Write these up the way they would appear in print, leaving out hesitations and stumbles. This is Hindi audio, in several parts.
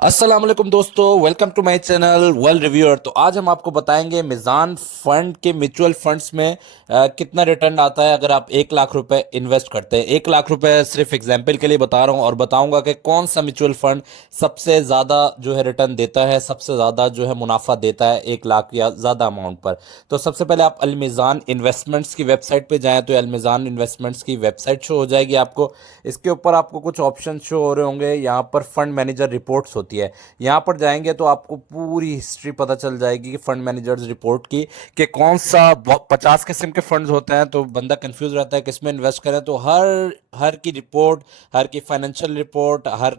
अस्सलाम वालेकुम दोस्तों, welcome to my channel well reviewer. तो आज हम आपको बताएंगे मिज़ान फंड के म्यूचुअल फंड्स में कितना रिटर्न आता है अगर आप 1 लाख रुपए इन्वेस्ट करते हैं। 1 लाख रुपए सिर्फ एग्जांपल के लिए बता रहा हूं और बताऊंगा कि कौन सा म्यूचुअल फंड सबसे ज़्यादा जो है रिटर्न देता है, सबसे ज़्यादा जो है मुनाफा देता है 1 लाख या ज़्यादा अमाउंट पर। तो सबसे पहले आप अलमिज़ान इन्वेस्टमेंट्स की वेबसाइट पे जाएं तो अलमिज़ान इन्वेस्टमेंट्स की वेबसाइट शो हो जाएगी आपको। इसके ऊपर आपको कुछ ऑप्शन शो हो रहे होंगे, यहाँ पर फंड मैनेजर रिपोर्ट्स होती है। यहाँ पर जाएंगे तो आपको पूरी हिस्ट्री पता चल जाएगी कि फंड मैनेजर्स रिपोर्ट की, कि कौन सा 50 किस्म के फंड्स होते हैं तो बंदा कंफ्यूज रहता है किसमें इन्वेस्ट करें। तो हर की रिपोर्ट, हर की फाइनेंशियल रिपोर्ट, हर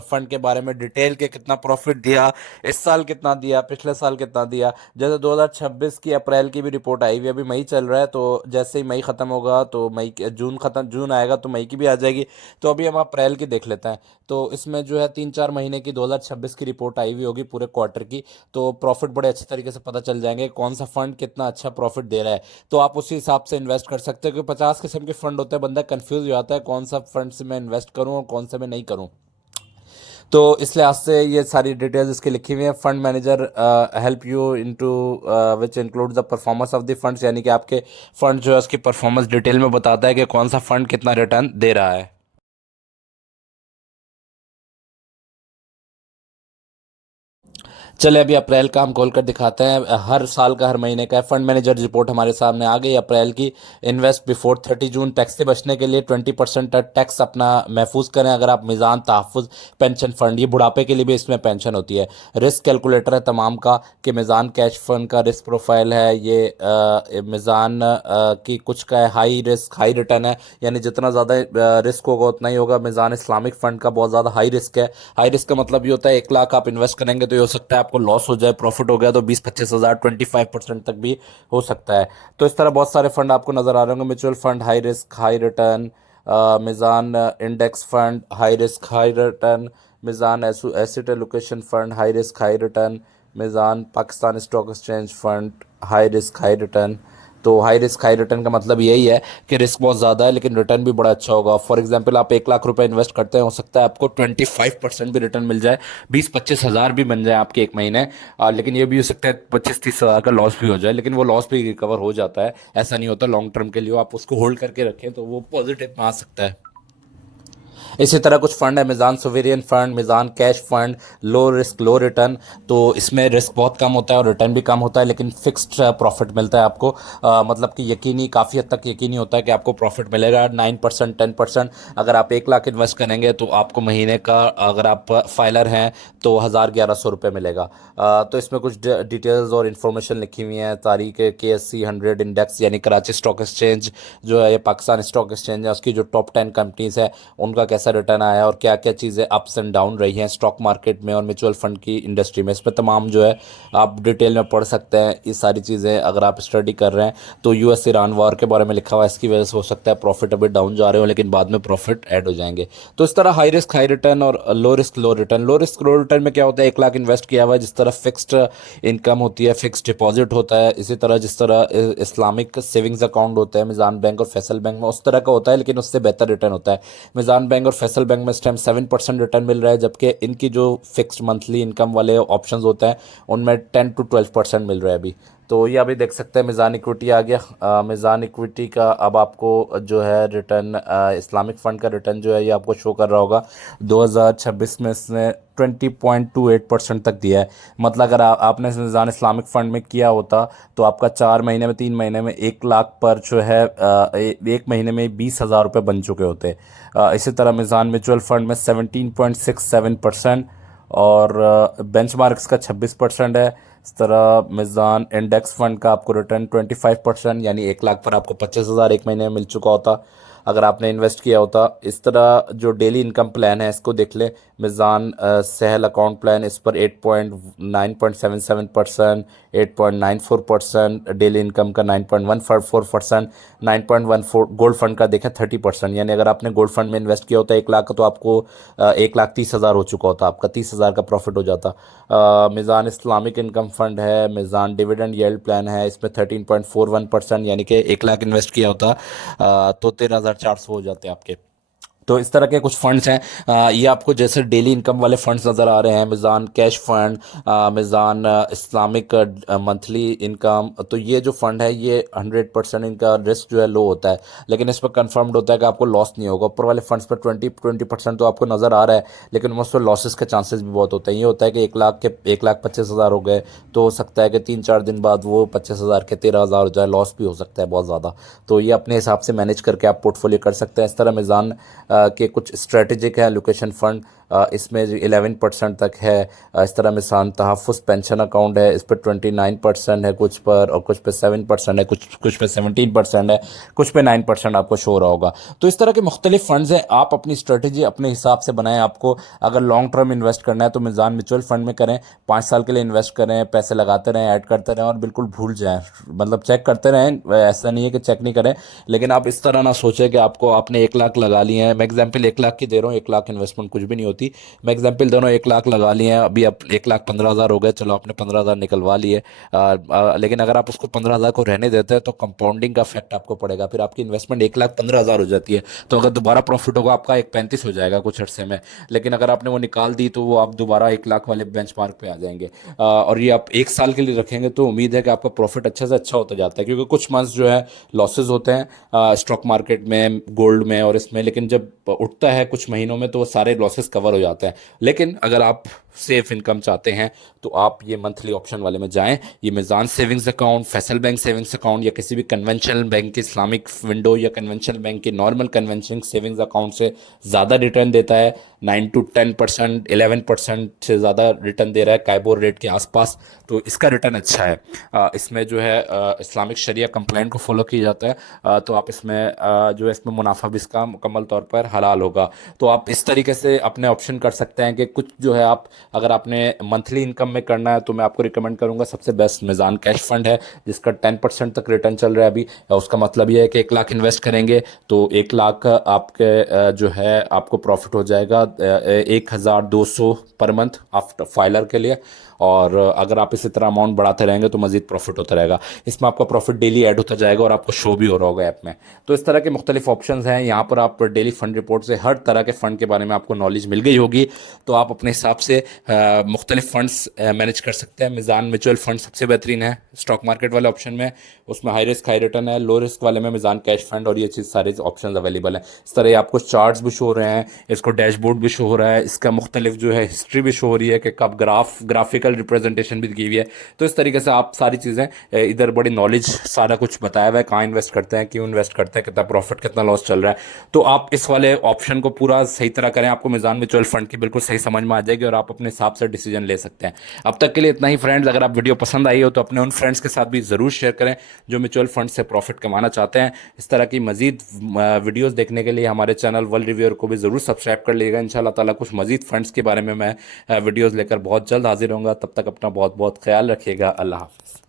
फंड के बारे में डिटेल के कितना प्रॉफिट दिया, इस साल कितना दिया, पिछले साल कितना दिया। जैसे 2026 की अप्रैल की भी रिपोर्ट आई हुई, अभी मई चल रहा है तो जैसे ही मई ख़त्म होगा तो जून आएगा तो मई की भी आ जाएगी। तो अभी हम अप्रैल की देख लेते हैं। तो इसमें जो है 3-4 महीने की 2026 की रिपोर्ट आई हुई होगी पूरे क्वार्टर की। तो प्रॉफिट बड़े अच्छे तरीके से पता चल जाएंगे कौन सा फंड कितना अच्छा प्रॉफिट दे रहा है। तो आप उसी हिसाब से इन्वेस्ट कर सकते हो, क्योंकि 50 किस्म के फंड होते हैं, बंदा कंफ्यूज हो जाता है कौन सा फंड से मैं इन्वेस्ट करूं और कौन से में नहीं करूं। तो इस लिहाज से ये सारी डिटेल्स इसकी लिखी हुई है। Fund manager help you into which include the performance of the funds, यानी कि आपके फंड जो है उसकी परफॉर्मेंस डिटेल में बताता है कि कौन सा फंड कितना रिटर्न दे रहा है। चले अभी अप्रैल का हम खोल कर दिखाते हैं। हर साल का, हर महीने का फंड मैनेजर रिपोर्ट हमारे सामने आ गई अप्रैल की। इन्वेस्ट बिफोर 30 जून, टैक्स से बचने के लिए 20% टैक्स अपना महफूज करें। अगर आप मिज़ान तहफ़्फ़ुज़ पेंशन फंड, ये बुढ़ापे के लिए भी इसमें पेंशन होती है। रिस्क कैलकुलेटर है तमाम का, कि मिज़ान कैश फंड का रिस्क प्रोफाइल है ये। मिज़ान की कुछ का है हाई रिस्क हाई रिटर्न है, यानी जितना ज़्यादा रिस्क होगा उतना ही होगा। मिज़ान इस्लामिक फ़ंड का बहुत ज़्यादा हाई रिस्क है। हाई रिस्क का मतलब ये होता है 1 लाख आप इन्वेस्ट करेंगे तो ये हो सकता है आपको लॉस हो जाए, प्रॉफिट हो गया तो 20-25 हज़ार 25% तक भी हो सकता है। तो इस तरह बहुत सारे फंड आपको नज़र आ रहे होंगे। Mutual fund high risk high return, Meezan index fund high risk high return, Meezan asset allocation fund high risk high return, Meezan Pakistan stock exchange fund high risk high return. तो हाई रिस्क हाई रिटर्न का मतलब यही है कि रिस्क बहुत ज़्यादा है लेकिन रिटर्न भी बड़ा अच्छा होगा। फॉर एग्जांपल आप 1 लाख रुपए इन्वेस्ट करते हैं, हो सकता है आपको 25% भी रिटर्न मिल जाए, 20-25 हज़ार भी बन जाए आपके एक महीने। लेकिन ये भी हो सकता है 25-30 हज़ार का लॉस भी हो जाए, लेकिन वो लॉस भी रिकवर हो जाता है। ऐसा नहीं होता, लॉन्ग टर्म के लिए आप उसको होल्ड करके रखें तो वो पॉजिटिव में आ सकता है। इसी तरह कुछ फंड है, Meezan sovereign fund, Meezan cash fund, low risk low return. तो इसमें रिस्क बहुत कम होता है और रिटर्न भी कम होता है, लेकिन फिक्स्ड प्रॉफिट मिलता है आपको। मतलब कि यकीनी, काफ़ी हद तक यकीनी होता है कि आपको प्रॉफिट मिलेगा 9% 10%। अगर आप 1 लाख इन्वेस्ट करेंगे तो आपको महीने का, अगर आप फाइलर हैं तो 1100 रुपये मिलेगा। तो इसमें कुछ डिटेल्स और इन्फॉर्मेशन लिखी हुई हैं। तारीख KSE 100 इंडेक्स, यानी कराची स्टॉक एक्सचेंज जो है, ये पाकिस्तान स्टॉक एक्सचेंज है, उसकी जो टॉप 10 कंपनीज है उनका कैसा रिटर्न आया और क्या क्या चीज़ें अप्स एंड डाउन रही हैं स्टॉक मार्केट में और म्यूचुअल फंड की इंडस्ट्री में। इसमें तमाम जो है आप डिटेल में पढ़ सकते हैं ये सारी चीज़ें अगर आप स्टडी कर रहे हैं। तो US ईरान वॉर के बारे में लिखा हुआ है, इसकी वजह से हो सकता है प्रॉफिट अभी डाउन जा रहे हो लेकिन बाद में प्रॉफिट ऐड हो जाएंगे। तो इस तरह हाई रिस्क हाई रिटर्न और लो रिस्क लो रिटर्न। लो रिस्क लो रिटर्न में क्या होता है, 1 लाख इन्वेस्ट किया हुआ है, जिस तरह फिक्स्ड इनकम होती है, फिक्स्ड डिपॉजिट होता है, इसी तरह जिस तरह इस्लामिक सेविंग्स अकाउंट होता है मिज़ान बैंक और फैसल बैंक में, उस तरह का होता है, लेकिन उससे बेहतर रिटर्न होता है। मिज़ान बैंक और फैसल बैंक में इस टाइम 7% रिटर्न मिल रहा है, जबकि इनकी जो फिक्स्ड मंथली इनकम वाले ऑप्शंस होते हैं उनमें 10-12% मिल रहा है अभी। तो ये अभी देख सकते हैं मिज़ान इक्विटी आ गया। मिज़ान इक्विटी का अब आपको जो है रिटर्न, इस्लामिक फ़ंड का रिटर्न जो है ये आपको शो कर रहा होगा। 2026 में इसने 20.28% तक दिया है। मतलब अगर आपने मिज़ान इस्लामिक फ़ंड में किया होता तो आपका 4 महीने में, 3 महीने में 1 लाख पर जो है एक महीने में 20 हज़ार रुपये बन चुके होते। इसी तरह मिज़ान म्यूचुअल फंड में 17.67% और बेंचमार्क्स का 26% है। इस तरह मिज़ान इंडेक्स फंड का आपको रिटर्न 25%, यानी 1 लाख पर आपको 25 हज़ार एक महीने में मिल चुका होता अगर आपने इन्वेस्ट किया होता। इस तरह जो डेली इनकम प्लान है इसको देख ले, मिज़ान सहल अकाउंट प्लान, इस पर 8.9.77%, 8.94% डेली इनकम का, 9.14%, 9.14 गोल्ड फंड का देखा 30%। यानी अगर आपने गोल्ड फंड में इन्वेस्ट किया होता 1 लाख का तो आपको 1,30,000 हो चुका होता, आपका 30 हज़ार का प्रॉफिट हो जाता। मिज़ान इस्लामिक इनकम फंड है, मिज़ान डिविडेंड येल्ड प्लान है, इसमें 13.41%, यानी कि 1 लाख इन्वेस्ट किया होता तो 13,400 हो जाते हैं आपके। तो इस तरह के कुछ फंड्स हैं। ये आपको जैसे डेली इनकम वाले फंड्स नज़र आ रहे हैं, Meezan cash fund, Meezan Islamic monthly income. तो ये जो फंड है ये 100% इनका रिस्क जो है लो होता है, लेकिन इस पर कंफर्म्ड होता है कि आपको लॉस नहीं होगा। ऊपर वाले फंड्स पर 20% तो आपको नज़र आ रहा है, लेकिन उस पर लॉसेस के चांसेस भी बहुत होते हैं। ये होता है कि 1,25,000 हो गए, तो हो सकता है कि 3-4 दिन बाद वो 25,000 के 13,000 हो जाए, लॉस भी हो सकता है बहुत ज़्यादा। तो ये अपने हिसाब से मैनेज करके आप पोर्टफोलियो कर सकते हैं। इस तरह मिज़ान के कुछ स्ट्रेटेजिक है लोकेशन फ़ंड, इसमें 11% तक है। इस तरह मिसान तहफ़्फ़ुज़ पेंशन अकाउंट है, इस पर 29% है कुछ पर, और कुछ पे 7% है, कुछ पे 17% है, कुछ पे 9% आपको शो हो रहा होगा। तो इस तरह के मुख्तलिफ फ़ंड्स हैं, आप अपनी स्ट्रेटजी अपने हिसाब से बनाएं। आपको अगर लॉन्ग टर्म इन्वेस्ट करना है तो मिज़ान म्यूचुअल फ़ंड में करें, 5 साल के लिए इन्वेस्ट करें, पैसे लगाते रहें, ऐड करते रहें, और बिल्कुल भूल जाएं, मतलब चेक करते रहें। ऐसा नहीं है कि चेक नहीं करें, लेकिन आप इस तरह ना सोचें कि आपने 1 लाख लगा लिए हैं। मैं एग्जाम्पल 1 लाख की दे रहा हूँ, 1 लाख इन्वेस्टमेंट कुछ भी नहीं होती। मैं एग्जाम्पल दे रहा हूँ, 1 लाख लगा लिए हैं, अभी आप 1,15,000 हो गए, चलो आपने 15,000 निकलवा लिए। लेकिन अगर आप उसको 15,000 को रहने देते हैं तो कंपाउंडिंग का इफेक्ट आपको पड़ेगा, फिर आपकी इन्वेस्टमेंट 1,15,000 हो जाती है। तो अगर दोबारा प्रॉफिट होगा आपका 1,35 हो जाएगा कुछ अर्से में, लेकिन अगर आपने वो निकाल दी तो वो आप दोबारा 1 लाख वाले बेंचमार्क पे आ जाएंगे। और ये आप 1 साल के लिए रखेंगे तो उम्मीद है कि आपका प्रॉफिट अच्छे से अच्छा होता जाता है, क्योंकि कुछ मंथ्स जो है लॉसेज होते हैं स्टॉक मार्केट में, गोल्ड में और इसमें, लेकिन जब उठता है कुछ महीनों में तो वो सारे लॉसेस कवर हो जाते हैं। लेकिन अगर आप सेफ इनकम चाहते हैं तो आप ये मंथली ऑप्शन वाले में जाएं। ये Meezan savings account, Faisal bank savings account, या किसी भी कन्वेंशनल बैंक की इस्लामिक विंडो या कन्वेंशनल बैंक के नॉर्मल कन्वेंशनल सेविंग्स अकाउंट से ज़्यादा रिटर्न देता है। 9 to 10%, 11% से ज़्यादा रिटर्न दे रहा है काइबोर रेट के आसपास। तो इसका रिटर्न अच्छा है। इसमें जो है इस्लामिक शरिया कंप्लाइंट को फॉलो किया जाता है। तो आप इसमें जो है इसमें मुनाफा भी इसका मुकम्मल तौर पर हलाल होगा। तो आप इस तरीके से अपने ऑप्शन कर सकते हैं कि कुछ जो है आप, अगर आपने मंथली इनकम में करना है तो मैं आपको रिकमेंड करूंगा, सबसे बेस्ट मिज़ान कैश फंड है, जिसका 10% तक रिटर्न चल रहा है अभी। उसका मतलब ये है कि 1 लाख इन्वेस्ट करेंगे तो 1 लाख आपके जो है आपको प्रॉफिट हो जाएगा 1,200 पर मंथ आफ्टर फाइलर के लिए। और अगर आप इसी तरह अमाउंट बढ़ाते रहेंगे तो मजीद प्रॉफिट होता रहेगा। इसमें आपका प्रॉफिट डेली ऐड होता जाएगा और आपको शो भी हो रहा होगा ऐप में। तो इस तरह के मुख्तलिफ ऑप्शंस हैं यहाँ पर। आप डेली फंड रिपोर्ट से हर तरह के फ़ंड के बारे में आपको नॉलेज मिल गई होगी, तो आप अपने हिसाब से मुख्तलिफ फंड्स मैनेज कर सकते हैं। मिज़ान म्यूचुअल फंड सबसे बेहतरीन है स्टॉक मार्केट वाले ऑप्शन में, उसमें हाई रिस्क हाई रिटर्न है। लो रिस्क वाले में मिज़ान कैश फंड, और ये चीज़ सारे ऑप्शन अवेलेबल हैं। इस तरह आपको चार्ट्स भी शो हो रहे हैं, इसको डैशबोर्ड भी शो हो रहा है, इसका मुख्तलिफ जो है हिस्ट्री भी शो हो रही है कि कब ग्राफिकल रिप्रेजेंटेशन भी की हुई है। तो इस तरीके से आप सारी चीज़ें इधर बड़ी नॉलेज सारा कुछ बताया हुआ है, कहाँ इन्वेस्ट करते हैं, क्यों इन्वेस्ट करते हैं, कितना प्रॉफिट कितना लॉस चल रहा है। तो आप इस वाले ऑप्शन को पूरा सही तरह करें, आपको मिज़ान म्यूचुअल फंड की बिल्कुल सही समझ में आ जाएगी और आप अपने हिसाब से डिसीजन ले सकते हैं। अब तक के लिए इतना ही फ्रेंड्स। अगर आप वीडियो पसंद आई हो तो अपने उन फ्रेंड्स के साथ भी ज़रूर शेयर करें जो म्यूचुअल फंड से प्रॉफिट कमाना चाहते हैं। इस तरह की मजीद वीडियोज़ देखने के लिए हमारे चैनल वर्ल्ड रिव्यूअर को भी ज़रूर सब्सक्राइब कर लीजिएगा। इंशाल्लाह ताला कुछ मजीद फंड्स के बारे में मैं वीडियोज़ लेकर बहुत जल्द हाजिर होऊंगा। तब तक अपना बहुत बहुत ख्याल रखिएगा। अल्लाह हाफ़िज़।